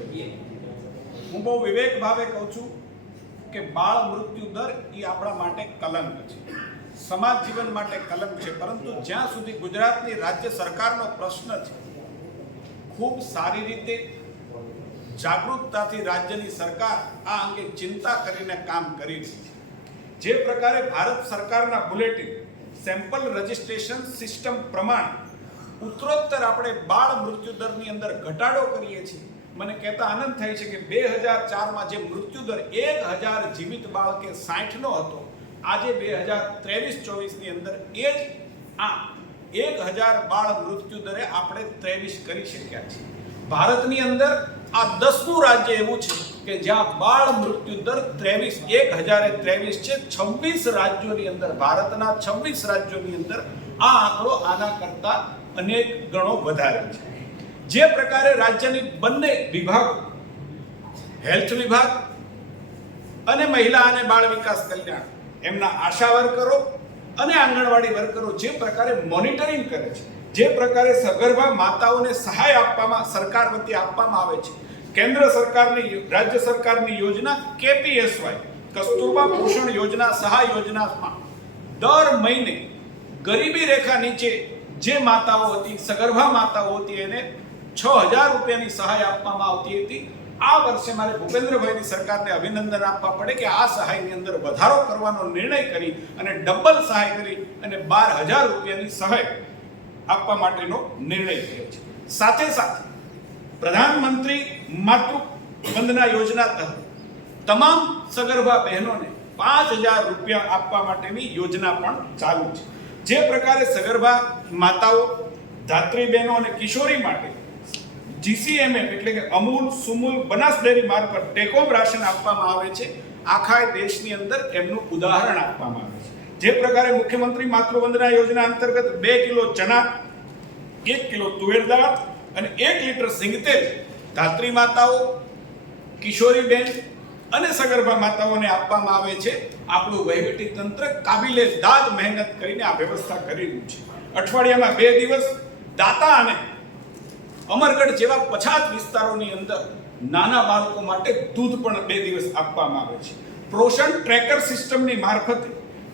કરીએ હું બહુ વિવેક ભાવે કહું છું કે બાળ મૃત્યુ દર એ આપણા માટે કલંક છે. સમાજ જીવન માટે કલંક છે. પરંતુ જ્યાં સુધી ગુજરાતની રાજ્ય સરકારનો પ્રશ્ન છે, ખૂબ સારી રીતે જાગૃતતાથી રાજ્યની સરકાર આ અંગે ચિંતા કરીને કામ કરી છે. જે પ્રકારે ભારત સરકારના બુલેટિન, સેમ્પલ રજિસ્ટ્રેશન સિસ્ટમ પ્રમાણે ઉત્તરોત્તર આપણે બાળ મૃત્યુ દરની અંદર ઘટાડો કરીએ છીએ. મને કહેતા આનંદ થાય છે કે બે હજાર ચારમાં જે મૃત્યુ દર એક હજાર જીવિત બાળકે સાઠનો હતો, આજે બે હજાર ત્રેવીસ ચોવીસની અંદર એ જ આ એક હજાર બાળ મૃત્યુ દરે આપણે ત્રેવીસ કરી શક્યા છીએ. ભારતની અંદર આ દસમું રાજ્ય એવું છે કે જ્યાં બાળ મૃત્યુ દર ત્રેવીસ, એક હજારે ત્રેવીસ છે. છવ્વીસ રાજ્યોની અંદર, ભારતના છવ્વીસ રાજ્યોની અંદર આ આંકડો આના કરતા અનેક ગણો વધારે છે. જે પ્રકારે રાજ્યની બંને વિભાગો, હેલ્થ વિભાગ અને મહિલા અને બાળ વિકાસ કલ્યાણ, એમના આશા વર્કરો અને આંગણવાડી વર્કરો જે પ્રકારે મોનિટરિંગ કરે છે, જે પ્રકારે સગર્ભા માતાઓને સહાય આપવામાં, સરકાર વતી આપવામાં આવે છે, કેન્દ્ર સરકારની, રાજ્ય સરકારની યોજના કેપીએસવાય, કસ્તુરબા પોષણ યોજના, સહાય યોજનામાં દર મહિને ગરીબી રેખા નીચે જે માતાઓ હતી, સગર્ભા માતાઓ હતી એને છ હજાર રૂપિયાની સહાય આપવામાં આવતી હતી. આ વર્ષે મારે ભૂપેન્દ્રભાઈની સરકારને અભિનંદન આપવા પડે કે આ સહાયની અંદર વધારો કરવાનો નિર્ણય કરી અને ડબલ સહાય કરી અને બાર હજાર રૂપિયાની સહાય આપવા માટેનો નિર્ણય થયો છે. સાથે સાથે પ્રધાનમંત્રી માતૃ વંદના યોજના તહત તમામ સગર્ભા બહેનોને પાંચ હજાર રૂપિયા આપવા માટેની યોજના પણ ચાલુ છે. જે પ્રકારે સગર્ભા માતાઓ, ધાત્રી બહેનો અને કિશોરી માટે જીસીએમએમ એટલે કે અમૂલ સુમૂલ બનાસ ડેરી મારફત ટેકોમ રાશન આપવામાં આવે છે. આખા દેશની અંદર એમનું ઉદાહરણ આપવામાં આવે છે. જે પ્રકારે મુખ્યમંત્રી માતૃવંદના યોજના અંતર્ગત બે કિલો ચણા, એક કિલો તુવેર દાળ અને એક લીટર સિંગતેલ ધાત્રી માતાઓ કિશોરી બેન અને સગર્ભા માતાઓને આપવામાં આવે છે. આપણું વહીવટી તંત્ર કાબિલે દાદ મહેનત કરીને આ વ્યવસ્થા કરી રહ્યું છે. અઠવાડિયામાં બે દિવસ દાતા અને અમરગઢ જેવા પછાત વિસ્તારોની અંદર નાના બાળકો માટે દૂધ પણ બે દિવસ આપવામાં આવે છે. પોષણ ટ્રેકર સિસ્ટમની મારફતે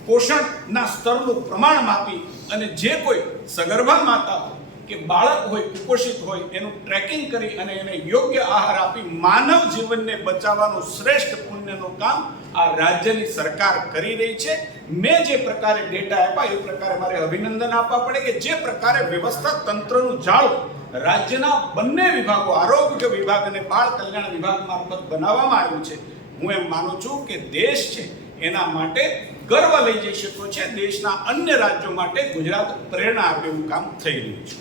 પોષણના સ્તરનું પ્રમાણ માપી અને જે કોઈ સગર્ભા માતા હોય કે બાળક હોય, કુપોષિત હોય, એનું ટ્રેકિંગ કરી અને એને યોગ્ય આહાર આપી માનવ જીવનને બચાવવાનું શ્રેષ્ઠ પુણ્યનું કામ આ રાજ્યની સરકાર કરી રહી છે. મેં જે પ્રકારે ડેટા આપ્યા, એ પ્રકારે મારે અભિનંદન આપવા પડે કે જે પ્રકારે વ્યવસ્થા તંત્રનું જાળવું રાજ્યના બંને વિભાગો, આરોગ્ય વિભાગ અને બાળ કલ્યાણ વિભાગ મારફત બનાવવામાં આવ્યું છે. હું એમ માનું છું કે દેશ છે, એના માટે ગર્વ લઈ જઈ શકો છે. દેશના અન્ય રાજ્યો માટે ગુજરાત પ્રેરણા આપે એવું કામ થઈ રહ્યું છે.